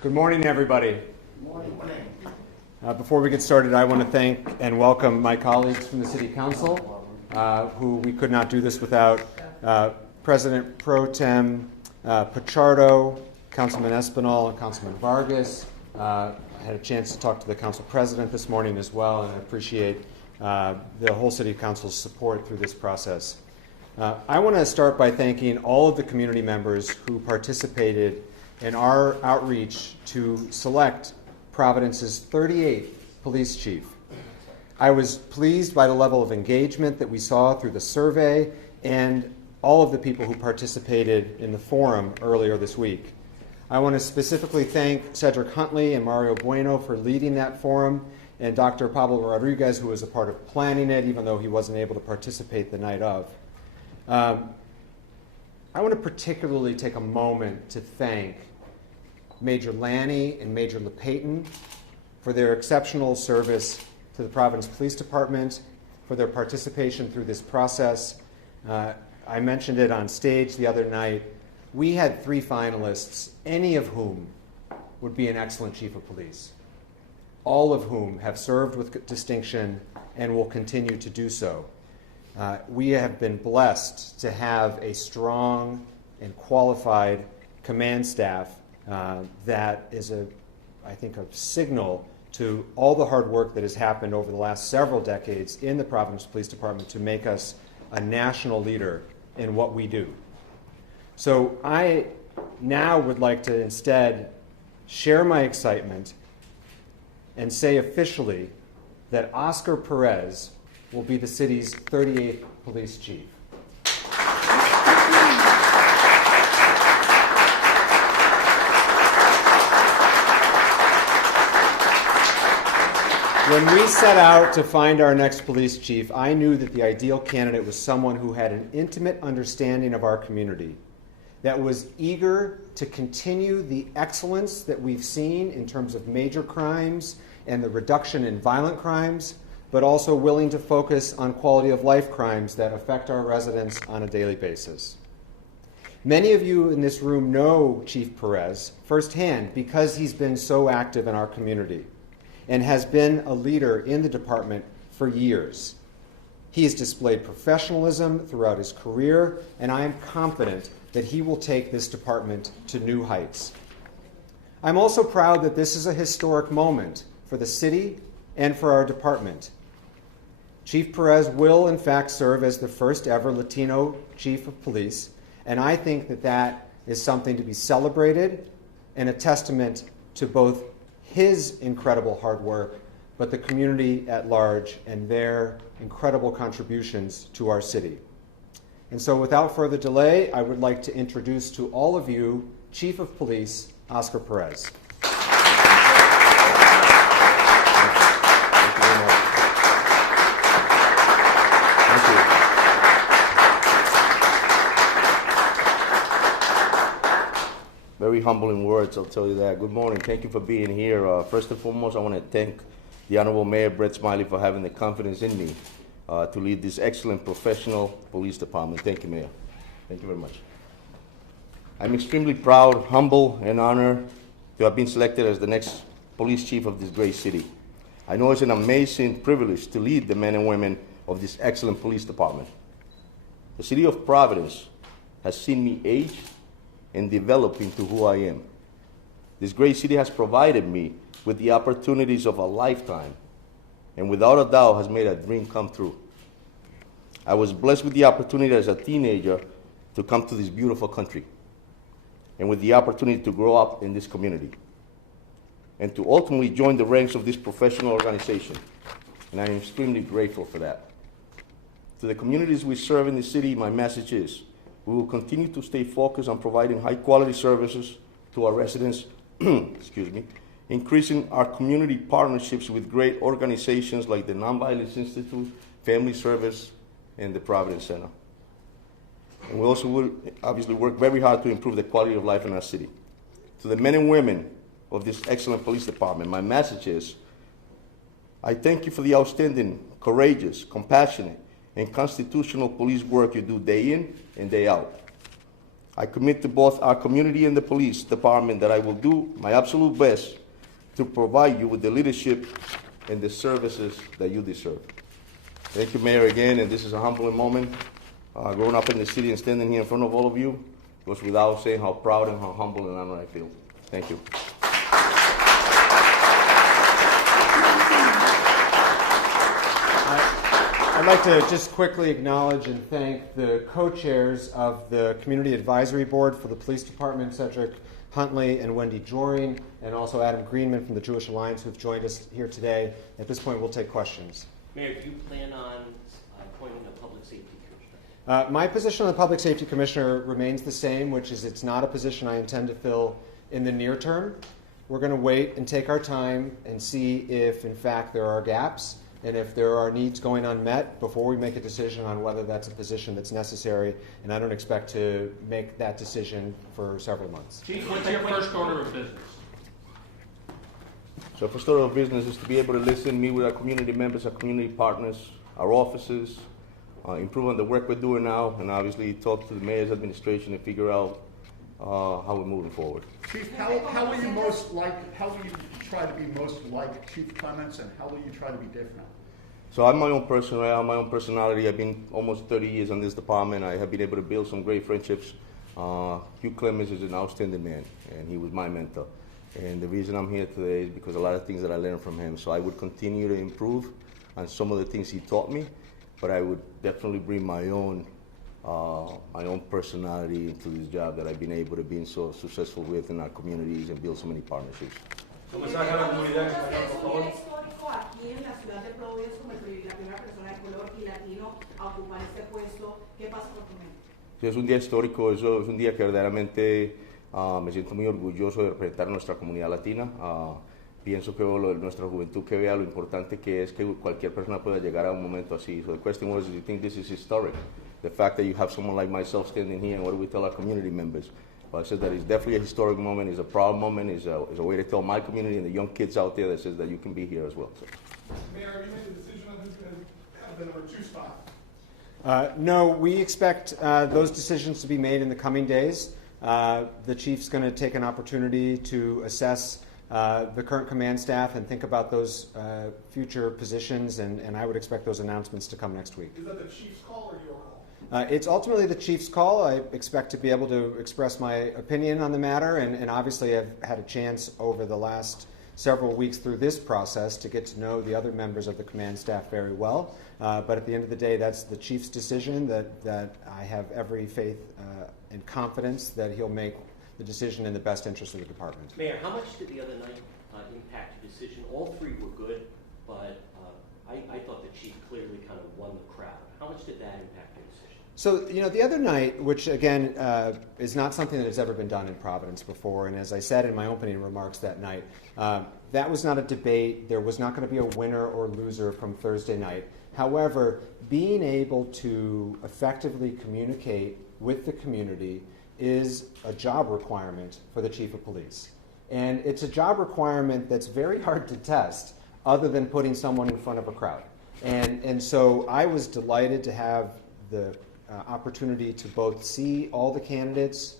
Good morning, everybody. Good morning. Before we get started, I want to thank and welcome my colleagues from the City Council, who we could not do this without. President Pro Tem Pichardo, Councilman Espinal, and Councilman Vargas. I had a chance to talk to the Council President this morning as well, and I appreciate the whole City Council's support through this process. I want to start by thanking all of the community members who participated in our outreach to select Providence's 38th police chief. I was pleased by the level of engagement that we saw through the survey and all of the people who participated in the forum earlier this week. I want to specifically thank Cedric Huntley and Mario Bueno for leading that forum, and Dr. Pablo Rodriguez, who was a part of planning it, even though he wasn't able to participate the night of. I want to particularly take a moment to thank Major Lanny and Major LePayton for their exceptional service to the Providence Police Department, for their participation through this process. I mentioned it on stage the other night. We had 3 finalists, any of whom would be an excellent chief of police, all of whom have served with distinction and will continue to do so. We have been blessed to have a strong and qualified command staff that is, I think, a signal to all the hard work that has happened over the last several decades in the Providence Police Department to make us a national leader in what we do. So I now would like to instead share my excitement and say officially that Oscar Perez will be the city's 38th police chief. When we set out to find our next police chief, I knew that the ideal candidate was someone who had an intimate understanding of our community, that was eager to continue the excellence that we've seen in terms of major crimes and the reduction in violent crimes, but also willing to focus on quality of life crimes that affect our residents on a daily basis. Many of you in this room know Chief Perez firsthand because he's been so active in our community and has been a leader in the department for years. He has displayed professionalism throughout his career, and I am confident that he will take this department to new heights. I'm also proud that this is a historic moment for the city and for our department. Chief Perez will, in fact, serve as the first ever Latino chief of police, and I think that that is something to be celebrated and a testament to both his incredible hard work, but the community at large and their incredible contributions to our city. And so without further delay, I would like to introduce to all of you Chief of Police Oscar Perez. Very humbling words, I'll tell you that. Good morning. Thank you for being here. First and foremost, I want to thank the Honorable Mayor Brett Smiley for having the confidence in me to lead this excellent professional police department. Thank you, Mayor. Thank you very much. I'm extremely proud, humble, and honored to have been selected as the next police chief of this great city. I know it's an amazing privilege to lead the men and women of this excellent police department. The city of Providence has seen me age and develop into who I am. This great city has provided me with the opportunities of a lifetime, and without a doubt has made a dream come true. I was blessed with the opportunity as a teenager to come to this beautiful country, and with the opportunity to grow up in this community, and to ultimately join the ranks of this professional organization, and I am extremely grateful for that. To the communities we serve in the city, my message is, we will continue to stay focused on providing high-quality services to our residents, increasing our community partnerships with great organizations like the Nonviolence Institute, Family Service, and the Providence Center. And we also will obviously work very hard to improve the quality of life in our city. To the men and women of this excellent police department, my message is, I thank you for the outstanding, courageous, compassionate, and constitutional police work you do day in and day out. I commit to both our community and the police department that I will do my absolute best to provide you with the leadership and the services that you deserve. Thank you, Mayor, again, and this is a humbling moment. Growing up in the city and standing here in front of all of you goes without saying how proud and how humble and honored I feel. Thank you. I'd like to just quickly acknowledge and thank the co-chairs of the Community Advisory Board for the Police Department, Cedric Huntley and Wendy Joring, and also Adam Greenman from the Jewish Alliance, who've joined us here today. At this point, we'll take questions. Mayor, do you plan on appointing a public safety commissioner? My position on the Public Safety Commissioner remains the same, which is it's not a position I intend to fill in the near term. We're going to wait and take our time and see if, in fact, there are gaps and if there are needs going unmet before we make a decision on whether that's a position that's necessary, and I don't expect to make that decision for several months. Chief, what's your first order of business? So first order of business is to be able to listen, meet with our community members, our community partners, our officers, improve on the work we're doing now, and obviously talk to the mayor's administration and figure out how we're moving forward. Chief, how will you try to be most like Chief Clements, and how will you try to be different? So I'm my own person, I have my own personality. I've been almost 30 years in this department. I have been able to build some great friendships. Hugh Clements is an outstanding man, and he was my mentor. And the reason I'm here today is because a lot of things that I learned from him. So I would continue to improve on some of the things he taught me, but I would definitely bring my own personality into this job that I've been able to be so successful with in our communities and build so many partnerships. Mensaje a la comunidad, por favor. Histórico aquí en la ciudad de Providence como la primera persona de color y latino a ocupar este puesto. ¿Qué pasa por tu mente? Sí, es un día histórico, es un día que verdaderamente me siento muy orgulloso de representar a nuestra comunidad latina. Pienso que nuestra juventud que vea lo importante que es que cualquier persona pueda llegar a un momento así. So the question was, do you think this is historic? The fact that you have someone like myself standing here, and what do we tell our community members? Well, I said that it's definitely a historic moment, it's a proud moment, it's a way to tell my community and the young kids out there that says that you can be here as well. So. Mayor, have you made the decision on who's going to have the number 2 spot? No, we expect those decisions to be made in the coming days. The chief's going to take an opportunity to assess the current command staff and think about those future positions, and I would expect those announcements to come next week. Is that the chief's call or your call? It's ultimately the chief's call. I expect to be able to express my opinion on the matter, and obviously I've had a chance over the last several weeks through this process to get to know the other members of the command staff very well. But at the end of the day, that's the chief's decision that I have every faith and confidence that he'll make the decision in the best interest of the department. Mayor, how much did the other night impact your decision? All three were good, but I thought the chief clearly kind of won the crowd. How much did that impact your decision? So, the other night, which again is not something that has ever been done in Providence before, and as I said in my opening remarks that night, that was not a debate. There was not going to be a winner or loser from Thursday night. However, being able to effectively communicate with the community is a job requirement for the chief of police. And it's a job requirement that's very hard to test other than putting someone in front of a crowd. And so I was delighted to have the opportunity to both see all the candidates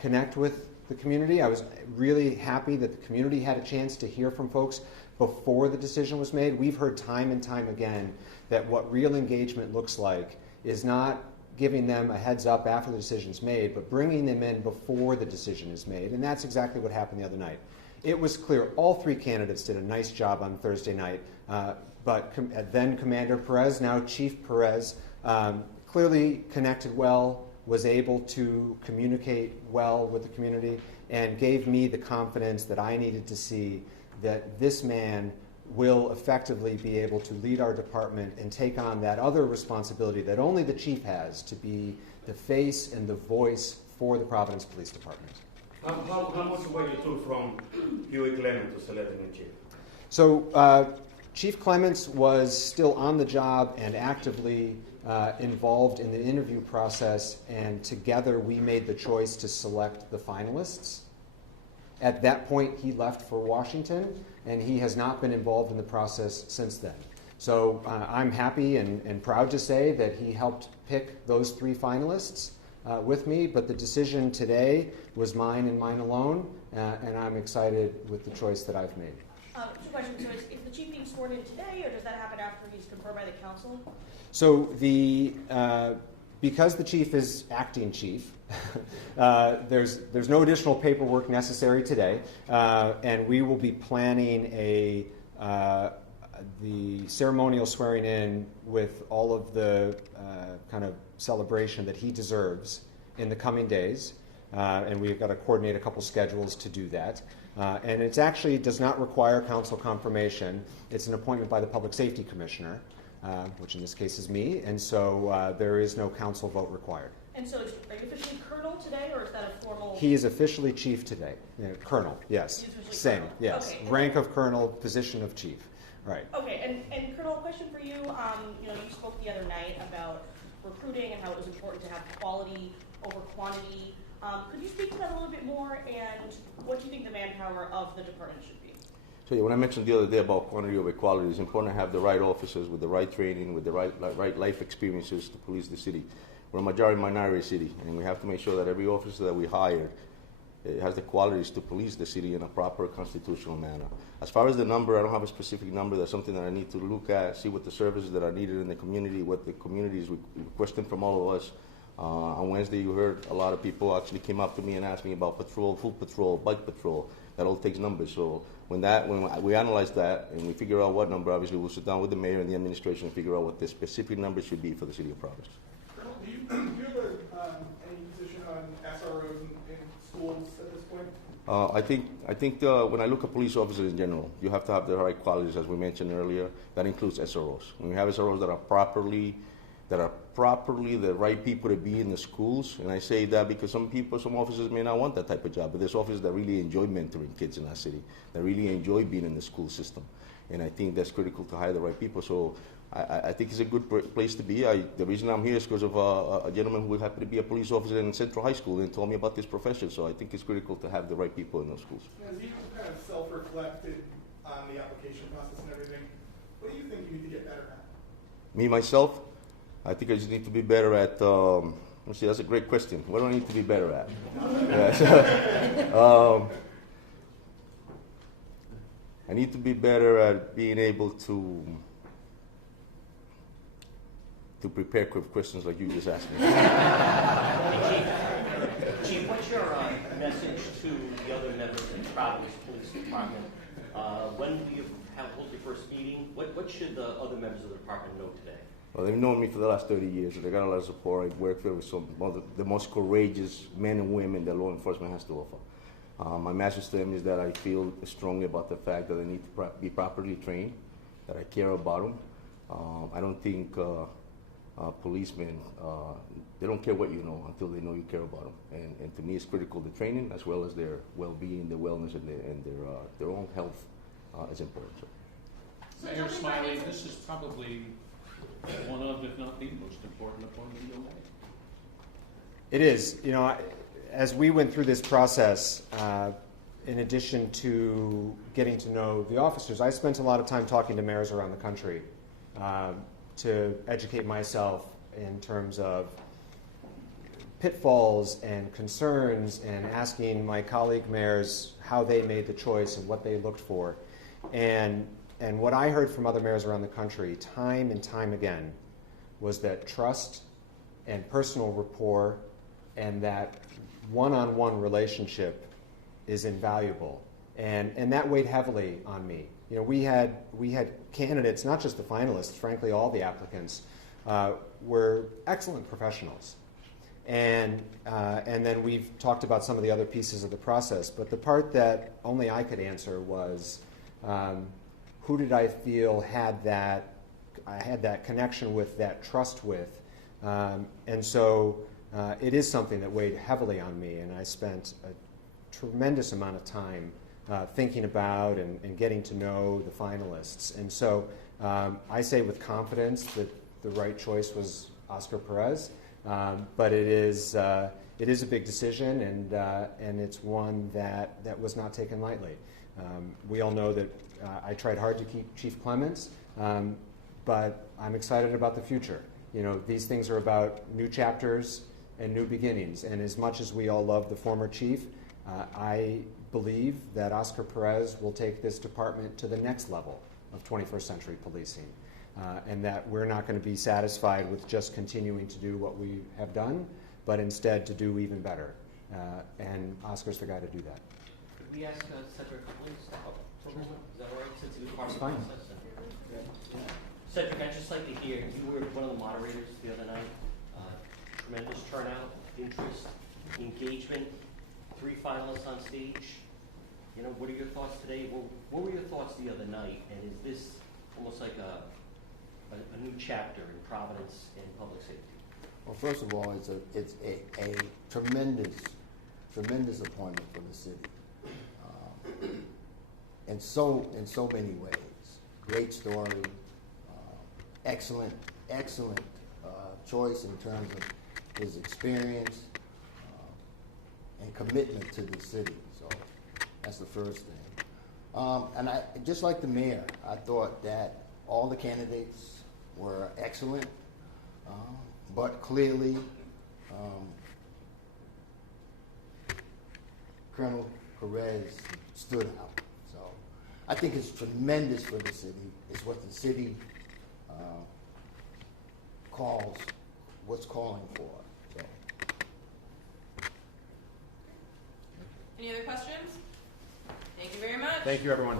connect with the community. I was really happy that the community had a chance to hear from folks before the decision was made. We've heard time and time again that what real engagement looks like is not giving them a heads up after the decision's made, but bringing them in before the decision is made. And that's exactly what happened the other night. It was clear all three candidates did a nice job on Thursday night, but then Commander Perez, now Chief Perez, clearly connected well, was able to communicate well with the community, and gave me the confidence that I needed to see that this man will effectively be able to lead our department and take on that other responsibility that only the chief has, to be the face and the voice for the Providence Police Department. How much away you took from Huey Clement to select a new chief? So Chief Clements was still on the job and actively involved in the interview process, and together we made the choice to select the finalists. At that point, he left for Washington, and he has not been involved in the process since then. So I'm happy and proud to say that he helped pick those three finalists, with me, but the decision today was mine and mine alone, and I'm excited with the choice that I've made. 2 questions. So is the chief being sworn in today, or does that happen after he's confirmed by the council? So because the chief is acting chief, there's no additional paperwork necessary today, and we will be planning the ceremonial swearing in with all of the kind of celebration that he deserves in the coming days, and we've got to coordinate a couple schedules to do that. And it actually does not require council confirmation. It's an appointment by the Public Safety Commissioner, which in this case is me, and so there is no council vote required. And so are you officially colonel today, or is that a formal? He is officially chief today. Colonel, yes. He's officially Same, colonel. yes. Okay. Rank of colonel, position of chief. Right. Okay, and Colonel, a question for you. You spoke the other night about recruiting and how it was important to have quality over quantity. Could you speak to that a little bit more, and what do you think the manpower of the department should be? So yeah, when I mentioned the other day about quantity over quality, it's important to have the right officers with the right training, with the right life experiences to police the city. We're a majority minority city, and we have to make sure that every officer that we hire has the qualities to police the city in a proper constitutional manner. As far as the number, I don't have a specific number. That's something that I need to look at, see what the services that are needed in the community, what the community is requesting from all of us. On Wednesday, you heard a lot of people actually came up to me and asked me about patrol, foot patrol, bike patrol. That all takes numbers. So when we analyze that and we figure out what number, obviously we'll sit down with the mayor and the administration and figure out what the specific number should be for the city of Providence. Colonel, do you have any position on SROs in schools at this point? I think when I look at police officers in general, you have to have the right qualities, as we mentioned earlier. That includes SROs. When we have SROs that are properly the right people to be in the schools, and I say that because some officers may not want that type of job, but there's officers that really enjoy mentoring kids in our city, that really enjoy being in the school system, and I think that's critical to hire the right people. So I think it's a good place to be. The reason I'm here is because of a gentleman who happened to be a police officer in Central High School and told me about this profession, so I think it's critical to have the right people in those schools. As you kind of self-reflected on the application process and everything, what do you think you need to get better at? Me, myself? I think I just need to be better at, let's see, that's a great question. What do I need to be better at? I need to be better at being able to prepare questions like you just asked me. Chief, what's your message to the other members of the Providence Police Department? When do you hold your first meeting? What should the other members of the department know today? Well, they've known me for the last 30 years, and they got a lot of support. I work with some of the most courageous men and women that law enforcement has to offer. My message to them is that I feel strongly about the fact that they need to be properly trained, that I care about them. I don't think policemen, they don't care what you know until they know you care about them. And to me, it's critical, the training as well as their well-being, their wellness, and their own health is important. Mayor Smiley, this is probably one of, if not the most important appointment you'll make. It is. As we went through this process, in addition to getting to know the officers, I spent a lot of time talking to mayors around the country to educate myself in terms of pitfalls and concerns, and asking my colleague mayors how they made the choice and what they looked for. And what I heard from other mayors around the country time and time again was that trust and personal rapport and that one-on-one relationship is invaluable. And that weighed heavily on me. We had candidates, not just the finalists, frankly, all the applicants were excellent professionals. And then we've talked about some of the other pieces of the process, but the part that only I could answer was, who did I feel I had that connection with, that trust with, and so it is something that weighed heavily on me, and I spent a tremendous amount of time thinking about and getting to know the finalists. And so I say with confidence that the right choice was Oscar Perez, but it is a big decision, and it's one that was not taken lightly. We all know that I tried hard to keep Chief Clements, but I'm excited about the future. These things are about new chapters and new beginnings. And as much as we all love the former chief, I believe that Oscar Perez will take this department to the next level of 21st century policing, and that we're not going to be satisfied with just continuing to do what we have done, but instead to do even better. And Oscar's the guy to do that. Could we ask Cedric please to help for a moment? Is that all right, since he was part of the Fine. process? Cedric, I'd just like to hear, you were one of the moderators the other night. Tremendous turnout, interest, engagement, 3 finalists on stage. You know, what are your thoughts today? What were your thoughts the other night? And is this almost like a new chapter in Providence and public safety? Well, first of all, it's a tremendous appointment for the city, in so many ways. Great story, excellent choice in terms of his experience and commitment to the city. So that's the first thing. And I, just like the mayor, I thought that all the candidates were excellent, but clearly Colonel Perez stood out. So I think it's tremendous for the city. It's what the city calling for. So. Any other questions? Thank you very much. Thank you, everyone.